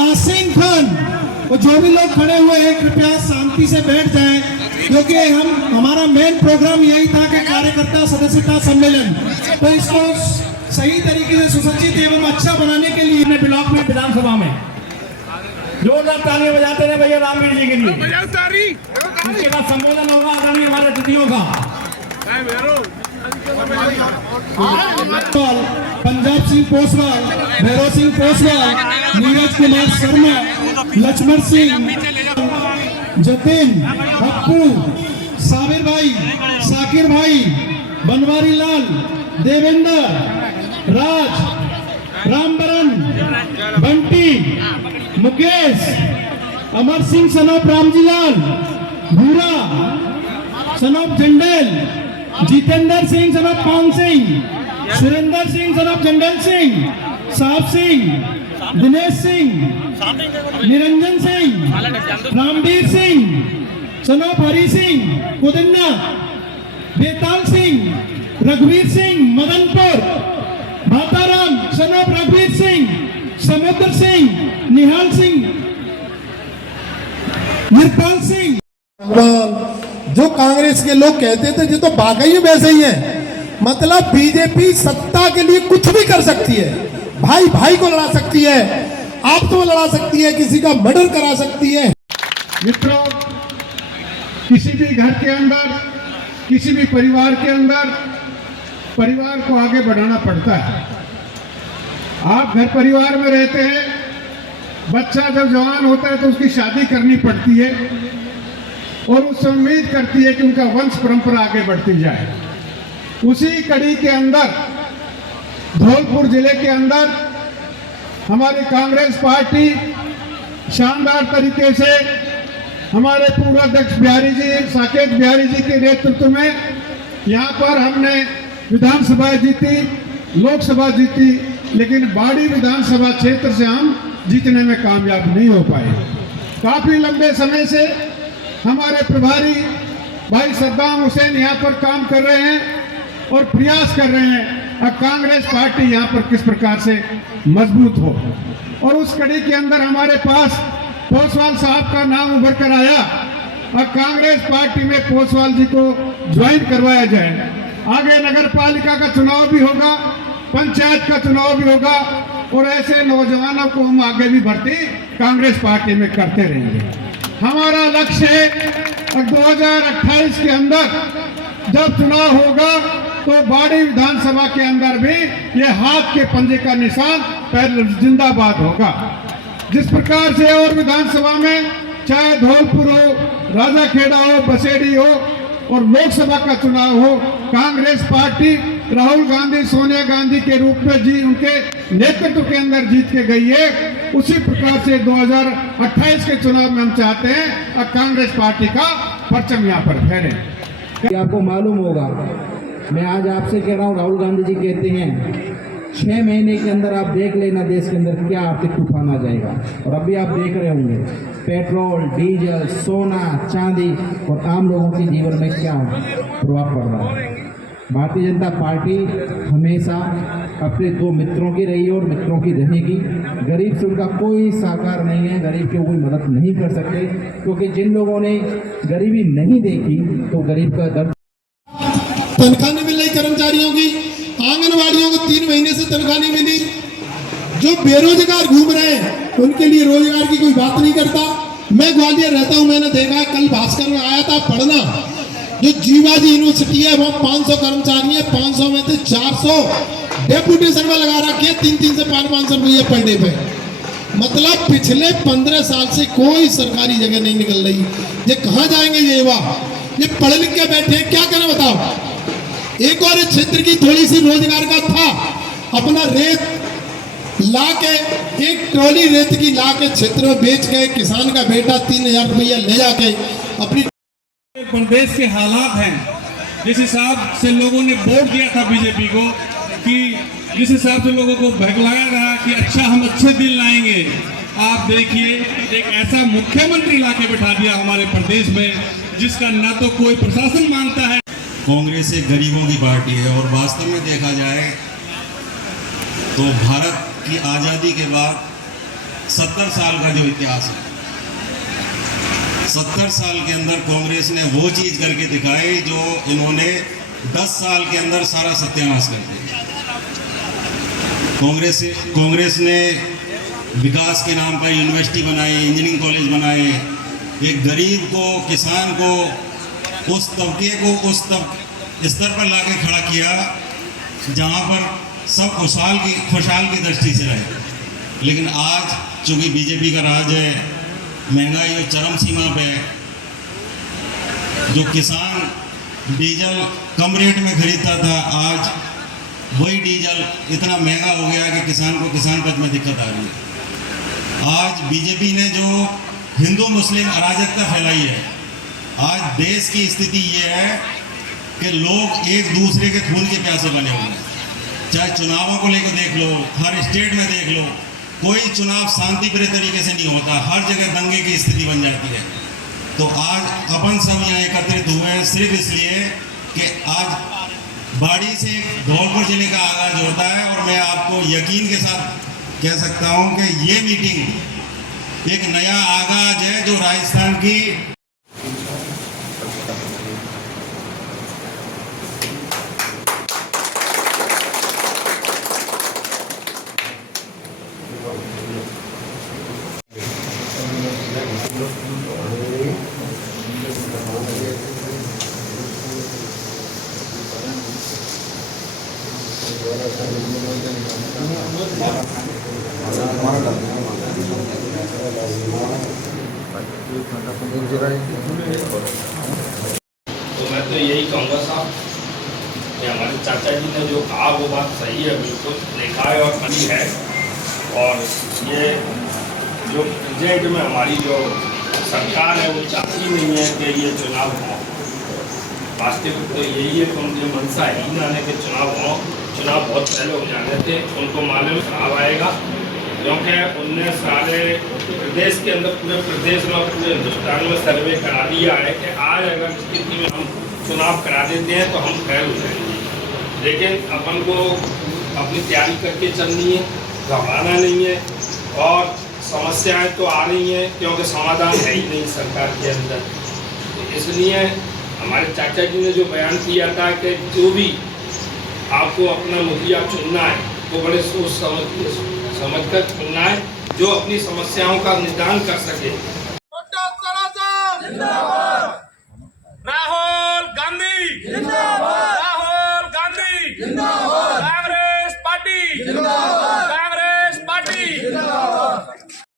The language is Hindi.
आसिम खान, और जो भी लोग खड़े हुए हैं कृपया शांति से बैठ जाएं, क्योंकि हमारा मेन प्रोग्राम यही था कि कार्यकर्ता सदस्यता सम्मेलन, तो इसको सही तरीके से सुसज्जित एवं अच्छा बनाने के लिए अपने ब्लॉक में विधानसभा में जोरदार तालियां बजाते रहे भैया रामवीर जी के लिए। इसके बाद संबोधन होगा आदरणीय हमारे अतिथियों का। पंजाब सिंह पोसवाल, भैरव सिंह पोसवाल, नीरज कुमार शर्मा, लक्ष्मण सिंह, जतिन, पप्पू, साबिर भाई, साकिर भाई, बनवारी लाल, देवेंद्र, राज, रामबरन, बंटी, मुकेश, अमर सिंह सनोप रामजीलाल, भूरा सनोप जंडेल, जितेंद्र सिंह सनोप पान सिंह, सुरेंद्र सिंह सनोप जंडेल सिंह, साहब सिंह, दिनेश सिंह, निरंजन सिंह, रामवीर सिंह सनोप हरि सिंह, कुदन्ना, बेताल सिंह, रघुवीर सिंह, मदनपुर, भाताराम सनोप रघुवीर सिंह, समुद्र सिंह, निहाल सिंह, निरपाल सिंह। जो कांग्रेस के लोग कहते थे ये तो बागई वैसे ही है, मतलब बीजेपी सत्ता के लिए कुछ भी कर सकती है, भाई भाई को लड़ा सकती है, आप तो लड़ा सकती है, किसी का मर्डर करा सकती है। मित्रों, किसी भी घर के अंदर, किसी भी परिवार के अंदर परिवार को आगे बढ़ाना पड़ता है। आप घर परिवार में रहते हैं, बच्चा जब जवान होता है तो उसकी शादी करनी पड़ती है और उससे उम्मीद करती है कि उनका वंश परंपरा आगे बढ़ती जाए। उसी कड़ी के अंदर धौलपुर जिले के अंदर हमारी कांग्रेस पार्टी शानदार तरीके से हमारे पूर्व अध्यक्ष बिहारी जी, साकेत बिहारी जी के नेतृत्व में यहाँ पर हमने विधानसभा जीती, लोकसभा जीती, लेकिन बाड़ी विधानसभा क्षेत्र से हम जीतने में कामयाब नहीं हो पाए। काफी लंबे समय से हमारे प्रभारी भाई सद्दाम हुसैन यहाँ पर काम कर रहे हैं और प्रयास कर रहे हैं और कांग्रेस पार्टी यहाँ पर किस प्रकार से मजबूत हो। और उस कड़ी के अंदर हमारे पास पोसवाल साहब का नाम उभर कर आया और कांग्रेस पार्टी में पोसवाल जी को ज्वाइन करवाया जाए। आगे नगर पालिका का चुनाव भी होगा, पंचायत का चुनाव भी होगा और ऐसे नौजवानों को हम आगे भी भर्ती कांग्रेस पार्टी में करते रहेंगे। हमारा लक्ष्य है 2028 के अंदर जब चुनाव होगा तो बाड़ी विधानसभा के अंदर भी ये हाथ के पंजे का निशान पहले जिंदाबाद होगा। जिस प्रकार से और विधानसभा में चाहे धौलपुर हो, राजाखेड़ा हो, बसेड़ी हो और लोकसभा का चुनाव हो, कांग्रेस पार्टी राहुल गांधी, सोनिया गांधी के रूप में जी उनके नेतृत्व के अंदर जीत के गई है। उसी प्रकार से 2028 के चुनाव में हम चाहते हैं और कांग्रेस पार्टी का परचम यहाँ पर फहरे। आपको मालूम होगा, मैं आज आपसे कह रहा हूँ, राहुल गांधी जी कहते हैं 6 महीने के अंदर आप देख लेना देश के अंदर क्या आर्थिक तूफान आ जाएगा। और अभी आप देख रहे होंगे पेट्रोल, डीजल, सोना, चांदी और आम लोगों के जीवन में क्या प्रभाव पड़ रहा है। भारतीय जनता पार्टी हमेशा अपने 2 मित्रों की रही है और मित्रों की रहेगी। गरीब से उनका कोई साकार नहीं है, गरीब की कोई मदद नहीं कर सकते, क्योंकि जिन लोगों ने गरीबी नहीं देखी तो गरीब का दर्द। तनख्वाह नहीं मिल रही कर्मचारियों की, आंगनवाड़ियों को 3 महीने से तनख्वाह नहीं मिली, जो बेरोजगार घूम रहे हैं उनके लिए रोजगार की कोई बात नहीं करता। मैं ग्वालियर रहता हूं, मैंने देखा है, कल भास्कर में आया था पढ़ना, जो जीवाजी यूनिवर्सिटी है वहां 500 कर्मचारी है, 500 में से 400 डेपुटेशन में लगा रखे हैं, 300 से 500 रुपये पर डे पे। मतलब पिछले 15 साल से कोई सरकारी जगह नहीं निकल रही। ये कहाँ जाएंगे ये युवा? ये पढ़ लिख के बैठे हैं, क्या करें बताओ। एक और क्षेत्र की थोड़ी सी रोजगार का था, अपना रेत ला के, एक ट्रॉली रेत की ला के क्षेत्र में बेच के किसान का बेटा 3000 रुपया ले जाके अपनी। प्रदेश के हालात हैं, जिस हिसाब से लोगों ने वोट दिया था बीजेपी को, कि जिस हिसाब से लोगों को बहलाया रहा कि अच्छा हम अच्छे दिन लाएंगे, आप देखिए एक ऐसा मुख्यमंत्री लाके बिठा दिया हमारे प्रदेश में जिसका ना तो कोई प्रशासन मानता है। कांग्रेस एक गरीबों की पार्टी है और वास्तव में देखा जाए तो भारत की आज़ादी के बाद 70 साल का जो इतिहास है, 70 साल के अंदर कांग्रेस ने वो चीज करके दिखाई जो इन्होंने 10 साल के अंदर सारा सत्यानाश कर दिया। कांग्रेस ने विकास के नाम पर यूनिवर्सिटी बनाए, इंजीनियरिंग कॉलेज बनाए, एक गरीब को, किसान को, उस तबके को उस स्तर पर लाके खड़ा किया जहां पर सब खुशहाल की दृष्टि से रहे। लेकिन आज चूंकि बीजेपी का राज है, महंगाई और चरम सीमा पे है, जो किसान डीजल कम रेट में खरीदता था, आज वही डीजल इतना महंगा हो गया कि किसान को किसान पद में दिक्कत आ रही है। आज बीजेपी ने जो हिंदू मुस्लिम अराजकता फैलाई है, आज देश की स्थिति ये है कि लोग एक दूसरे के खून के प्यासे बने हुए हैं। चाहे चुनावों को लेकर देख लो, हर स्टेट में देख लो, कोई चुनाव शांतिप्रिय तरीके से नहीं होता, हर जगह दंगे की स्थिति बन जाती है। तो आज अपन सब यहाँ एकत्रित हुए हैं सिर्फ इसलिए कि आज बाड़ी से धौलपुर जिले का आगाज होता है, और मैं आपको यकीन के साथ कह सकता हूँ कि ये मीटिंग एक नया आगाज है जो राजस्थान की तो मैं तो यही कहूँगा साहब कि हमारे चाचा जी ने जो कहा वो बात सही है, बिल्कुल देखा है और सही है। और ये जो प्रेजेंट में हमारी जो सरकार है वो चाहती नहीं है कि ये चुनाव हो। वास्तविक तो यही है कि उनकी मंशा ही ना कि चुनाव हो। चुनाव बहुत पहले हो जाने थे, उनको मालूम खराब आएगा, क्योंकि उनने सारे प्रदेश के अंदर, पूरे प्रदेश में, पूरे हिंदुस्तान में सर्वे करा दिया है कि आज अगर स्थिति में हम चुनाव करा देते हैं तो हम फेल हो जाएंगे। लेकिन अपन को अपनी तैयारी करके चलनी है, घबराना नहीं है। और समस्याएं तो आ रही हैं क्योंकि समाधान है ही नहीं सरकार के अंदर। तो इसलिए हमारे चाचा जी ने जो बयान किया था कि जो भी आपको अपना मुखिया चुनना है तो बड़े सोच समझ कर चुनना है, जो अपनी समस्याओं का निदान कर सके। राहुल गांधी जिंदाबाद, राहुल गांधी जिंदाबाद, कांग्रेस पार्टी जिंदाबाद।